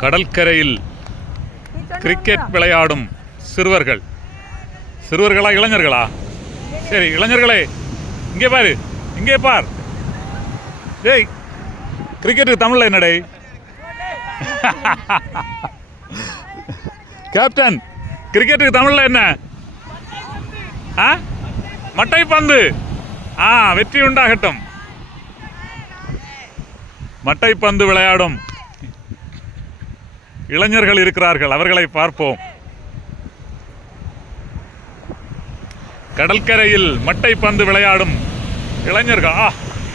கடற்கரையில் கிரிக்கெட் விளையாடும் சிறுவர்கள். சிறுவர்களா இளைஞர்களா? சரி, இளைஞர்களே இங்கே பாரு, இங்கே பார். டேய், கிரிக்கெட்டுக்கு தமிழ்ல என்னடே? கேப்டன், கிரிக்கெட்டுக்கு தமிழ்ல என்ன? மட்டை பந்து. வெற்றி உண்டாகட்டும். மட்டை பந்து விளையாடும் இளைஞர்கள் இருக்கிறார்கள், அவர்களை பார்ப்போம். கடற்கரையில் மட்டை பந்து விளையாடும் இளைஞர்கள்.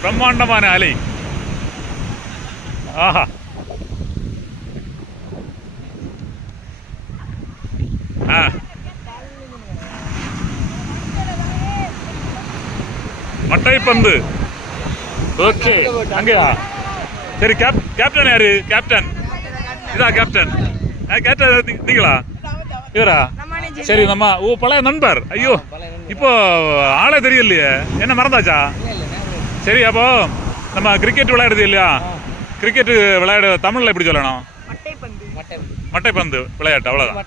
பிரம்மாண்டமான அலை. ஆஹா, மட்டை பந்து. ஓகே, அங்கயா? சரி, கேப்டன் யாரு? கேப்டன் இதா? கேப்டன் கேப்டன் நீங்களா? இவரா? சரி, நம்ம பழைய நண்பர். ஐயோ, இப்போ ஆளே தெரியலையே, என்ன மறந்தாச்சா? சரி, அப்போ நம்ம கிரிக்கெட் விளையாடுது இல்லையா? கிரிக்கெட் விளையாடு தமிழ்ல எப்படி சொல்லணும்? மட்டை பந்து விளையாட்டு, அவ்வளவுதான்.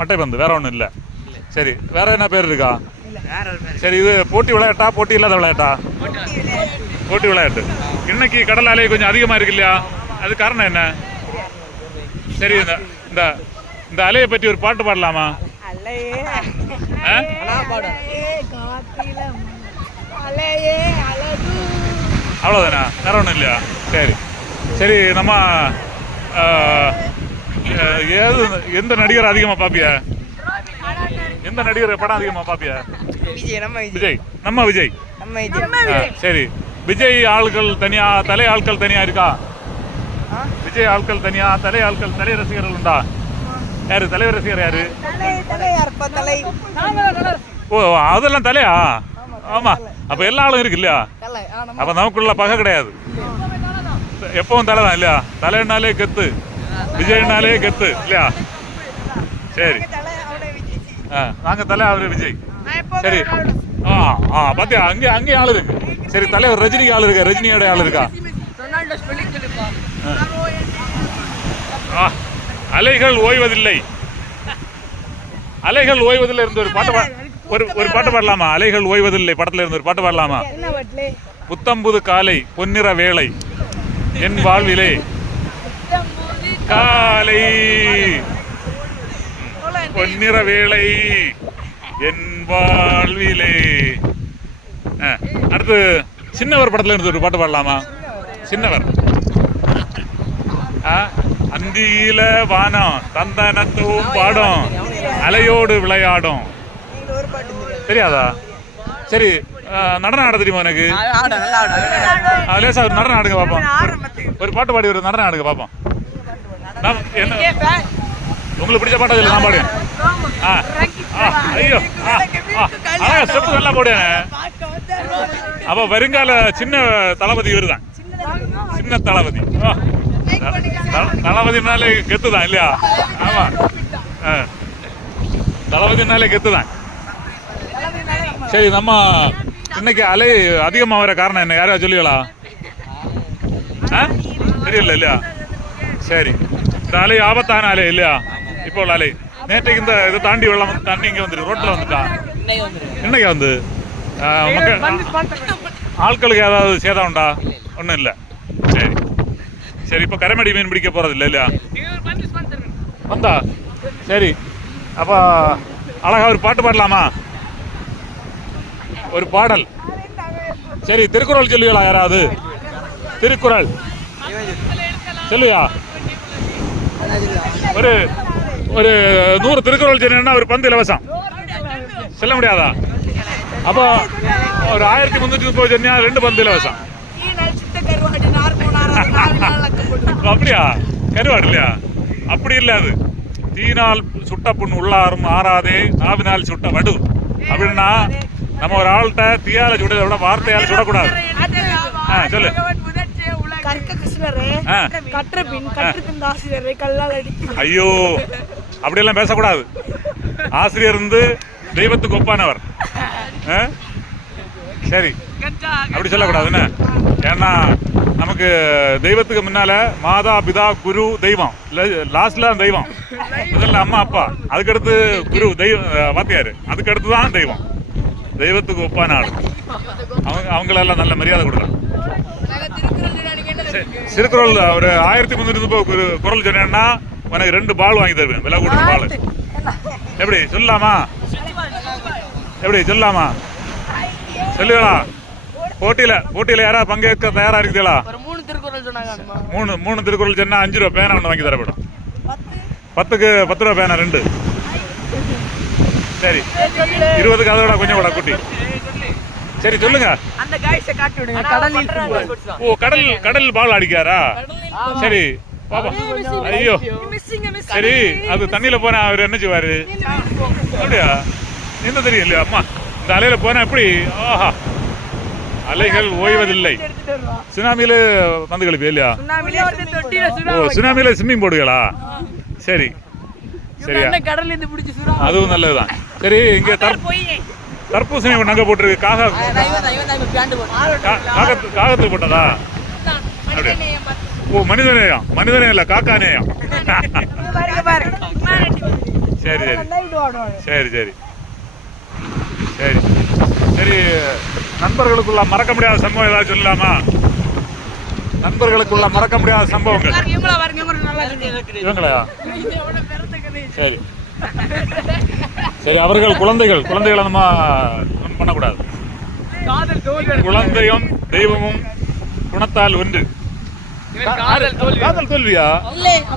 மட்டை பந்து, வேற ஒன்றும் இல்லை. சரி, வேற என்ன பேர் இருக்கா? சரி, இது போட்டி விளையாட்டா, போட்டி இல்லாத விளையாட்டா? போட்டி விளையாட்டு. இன்னைக்கு கடல் அலை கொஞ்சம் அதிகமா இருக்கு இல்லையா? அது காரணம் என்ன? சரி, இந்த இந்த அலையை பற்றி ஒரு பாட்டு பாடலாமா? அவ்வளவுதானா? வேற ஒன்றும் இல்லையா? சரி சரி, நம்ம எந்த நடிகர் அதிகமா பாப்பிய? எந்த நடிகர் படம் அதிகமா பாப்பிய? விஜய். நம்ம விஜய். சரி, விஜய் ஆட்கள் தனியா, தலை ஆட்கள் தனியா இருக்கா? விஜய் ஆட்கள் தனியா, தலை ஆட்கள், தலை ரசிகர்கள் உண்டா? யாரு தலைவர் ரசிகர்? யாரு? ஓ, அதெல்லாம் தலையா? ஆமா, அப்ப எல்லா ஆளும் இருக்கு இல்லையா? அப்ப நமக்குள்ள பகை கிடையாது, எப்பவும் தலை தான் இல்லையா? தலைனாலே கெத்து, விஜய்னாலே கெத்து இல்லையா? சரி, நாங்க தலை, அவரு விஜய். சரி, பாத்தியா, அங்கே ஆளு இருக்கு. சரி, தலைவர் ரஜினிக்கு ஆளு இருக்கா? ரஜினியோட ஆளு இருக்கா? அலைகள் ஓய்வதில்லை. அலைகள் ஓய்வதில்லை இருந்து ஒரு பாட்டு பாடலாமா? அலைகள் ஓய்வதில்லை படத்துல இருந்து ஒரு பாட்டு பாடலாமா? புத்தம்புது காலை பொன்னிற வேளை என் வாழ்விலே காலை பொன்னிற வேளை என் வாழ்விலே. அடுத்து சின்னவர் படத்துல இருந்து ஒரு பாட்டு பாடலாமா? சின்னவர். அந்தியில வானம் தந்தனத்தும் பாடும் அலையோடு விளையாடும். தெரியாதா? சரி, நடனம் ஆட தெரியுமா எனக்கு? லேசா ஒரு நடனம் ஆடுங்க பாப்போம். ஒரு பாட்டு பாடி ஒரு நடனம் ஆடுங்க பாப்போம். உங்களுக்கு பிடிச்ச பாட்டு அதில் நான் பாடுவேன். ஐயோ, ஸ்டெப்பு நல்லா போடுவேன். அப்ப வருங்கால சின்ன தளபதி இவருதான், சின்ன தளபதி. தளபதினாலே கெத்துதான் இல்லையா? ஆமா, தளபதினாலே கெத்துதான். சரி, நம்ம இன்னைக்கு அலை அதிகமாக வர காரணம் என்ன? யாரையா சொல்லுங்களா? தெரியல இல்லையா? சரி, இந்த அலை ஆபத்தான அலை இல்லையா? இப்போ உள்ள அலை. நேற்றைக்கு இந்த இதை தாண்டி வெள்ளம் தண்ணி இங்கே வந்துட்டு ரோட்டில் வந்துட்டான். இன்னைக்கு வந்து ஆட்களுக்கு ஏதாவது சேதம் உண்டா? ஒன்றும் இல்லை. சரி சரி, இப்போ கரைமடி மீன் பிடிக்க போகிறது இல்லை இல்லையா? வந்தா சரி, அப்போ அழகா ஒரு பாட்டு பாடலாமா? ஒரு பாடல். சரி, திருக்குறள் சொல்லுங்களா யாராவது? திருக்குறள் சொல்லுயா? ஒரு ஒரு 100 திருக்குறள் சொன்னா ஒரு பந்து இலவசம். சொல்ல முடியாதா? அப்போ ஒரு 1330 சொன்னா 2 பந்து இலவசம். அப்படியா? கருவாடு இல்லையா? அப்படி இல்ல, அது தீனால் சுட்ட புண் உள்ளாரும் ஆறாதே நாவினால் சுட்ட வடு. அப்படின்னா நம்ம ஒரு ஆள்கிட்ட தீயால சுடுறத விட வார்த்தையால சுடக்கூடாது. சொல்லு. ஐயோ, அப்படியெல்லாம் பேசக்கூடாது. ஆசிரியர் இருந்து தெய்வத்துக்கு ஒப்பானவர். சரி, அப்படி சொல்லக்கூடாதுன்னு. ஏன்னா நமக்கு நமக்கு தெய்வத்துக்கு முன்னால மாதா பிதா குரு தெய்வம், லாஸ்ட்ல தெய்வம், முதல்ல அம்மா அப்பா, அதுக்கடுத்து குரு தெய்வம் வாத்தியாரு, அதுக்கடுத்து தான் தெய்வம். தெய்வத்துக்கு ஒப்பான ஆள் அவங்களெல்லாம் நல்ல மரியாதை கொடுக்கலாம். திருக்குறள் ஒரு 1300 குறள் சொன்னேன்னா உனக்கு 2 பால் வாங்கி தருவேன், விலை கூடுற பால். எப்படி சொல்லலாமா? எப்படி சொல்லலாமா? சொல்லுங்களா? போட்டியில யாராவது பங்கேற்க தயாரா இருக்குதுங்களா? 3 திருக்குறள் சொன்னா 5 ரூபா பேனா ஒன்று வாங்கி தரப்படும். 10க்கு 10 ரூபா பேனா 2. சரி 20க்கு அதை விட கொஞ்சம் கூட குட்டி. சரி சொல்லுங்க. ஓ கடல் பால் அடிக்காரா? சரி பாப்பா. ஐயோ சரி, அது தண்ணியில போனா அவர் என்ன செய்வாரு? அப்படியா? என்ன தெரியும் இல்லையா அம்மா? இந்த அலையில போனா எப்படி? ஆஹா, அலைகள் ஓய்வதில்லை. சுனாமியில வந்து கழிப்பு இல்லையா? ஓ சுனாமியில ஸ்விம்மிங் போடுங்களா? சரி சரியா, அதுவும் நல்லதுதான். சரி இங்க தர்பூசணி நகை போட்டிருக்கு. காகத்தில் போட்டதா? ஓ மனிதநேயம், மனிதநேயம் இல்ல காக்கா நேயம். சரி சரி சரி சரி சரி. நண்பர்களுக்குள்ள மறக்க முடியாத சம்பவம் ஏதாவது சொல்லலாமா? நண்பர்களுக்குள்ள மறக்க முடியாத சம்பவங்கள் இவங்களா? சரி சரி. அவர்கள் குழந்தைகளை நம்ம பண்ணக்கூடாது. குழந்தையும் தெய்வமும் குணத்தால் ஒன்று. காதல் தோல்வியா?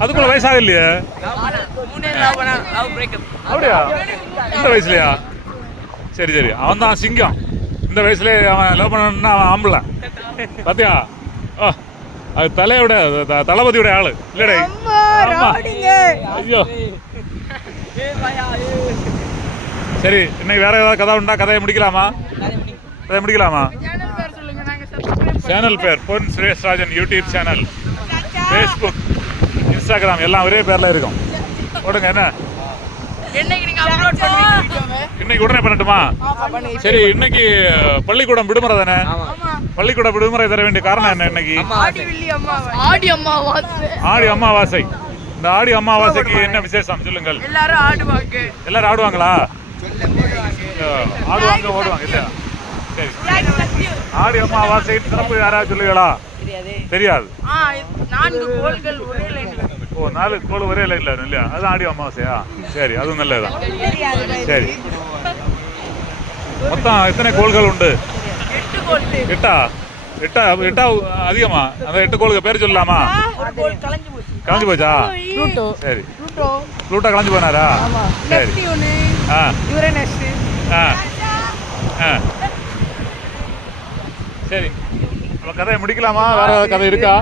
அதுக்குள்ள வயசாக இல்லையா? அப்படியா? இந்த வயசுலயா? சரி சரி. அவன் தான் சிங்கம். இந்த வயசுல அவன் லவ் பண்ணா அவன் ஆம்பளை. பாத்தியா? அது தலையோட தளபதியோட ஆளு இல்லடே. ஐயோ சரி, இன்னைக்கு வேற ஏதாவது கதை உண்டா? கதையை முடிக்கலாமா? சேனல் பேர் பொன் Sureshrajan YouTube channel, Facebook, Instagram எல்லாம் ஒரே பேர்ல இருக்கும். போடுங்க. என்ன இன்னைக்கு உடனே பண்ணட்டுமா? சரி, இன்னைக்கு பள்ளிக்கூடம் விடுமுறை தானே? பள்ளிக்கூடம் விடுமுறை தர வேண்டிய காரணம் என்ன? இன்னைக்கு ஆடி அமாவாசை. இந்த ஆடி அமாவாசைக்கு என்ன விசேஷம் சொல்லுங்கள். எல்லாரும் ஆடுவாங்களா? ஆடுவாங்க ஓடுவாங்க இல்லையா? சரி, ஆடி அமாவாசை சிறப்பு யாராவது சொல்லுங்களா? தெரியாது. 4 கோள் ஒரே லைன்ல இல்லையா? அதுதான் ஆடி அமாவாசையா? சரி, அதுவும் நல்லதுதான். சரி, மொத்தம் எத்தனை கோள்கள் உண்டு? 8 அதிகமா? அந்த 8 கோளுக்கு பேர் சொல்லலாமா? கலைஞ்சு போச்சா? சரி, ப்ளூட்டோ கலைஞ்சு போனாரா? சரி சரி. நம்ம கதையை முடிக்கலாமா? வேற கதை இருக்கா?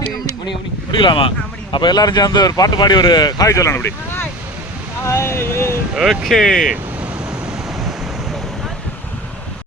முடிக்கலாமா? அப்ப எல்லாரும் சேர்ந்து ஒரு பாட்டு பாடி ஒரு ஹாய் சொல்லணும். அப்படி ஓகே.